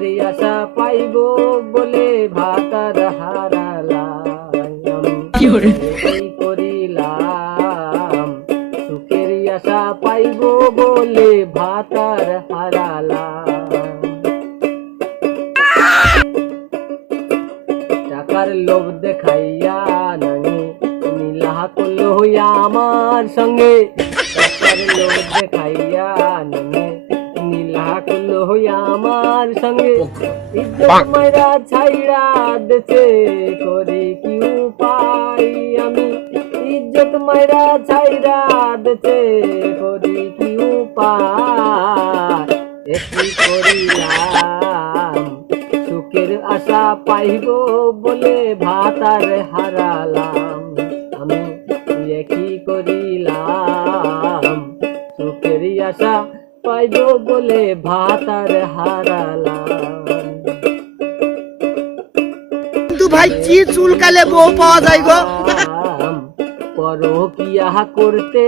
সুখের আশা পাইব বলে ভাতার হারালাম। কি করিলাম সুখের আশা পাইব বলে ভাতার হারালাম। টাকার লোভ দেখাইয়া নানি নীলা করল হইয়া আমার সঙ্গে। টাকার লোভ দেখাইয়া নানি নীলা করল হইয়া আমার সঙ্গে। ইজ্জত মাইরা ছাইরা দেছে করি কি উপায় আমি। ইজ্জত মাইরা ছাইরা দেছে করি কি উপায়। একই করিলাম সুখের আশা পাইব বলে ভাতার হারালাম। আমি একই করিলাম সুখের আশা পাইব বলে ভাতার হারালাম। কিন্তু ভাই কি চুলকালে বউ পাওয়া যায় গো। পরকিয়া করতে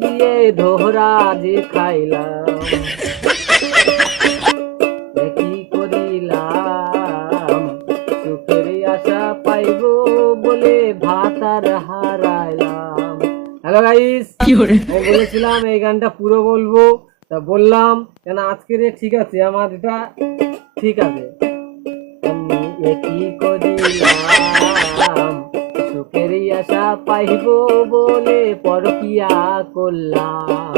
গিয়ে ধোহরা যে খাইলাম। একই করিলাম সুখের আশা পাইব বলে ভাতার হারাইলাম। হ্যালো গাইস, আমি বলেছিলাম এই গানটা পুরো বলবো, তা বললাম কেন আজকের ঠিক আছে, আমার এটা ঠিক আছে। আমি একই করিলাম সুখের আশা পাইব বলে পরকিয়া করলাম।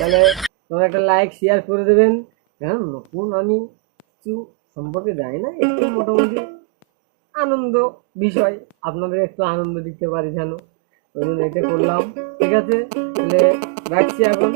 তাহলে তোমরা একটা লাইক শেয়ার করে দেবেন। কারণ নতুন আমি কিছু সম্পর্কে জানি না, একটু মোটামুটি আনন্দ বিষয়, আপনাদের একটু আনন্দ দিতে পারি যেন, ওই জন্য এটা করলাম। ঠিক আছে, তাহলে রাখছি এখন।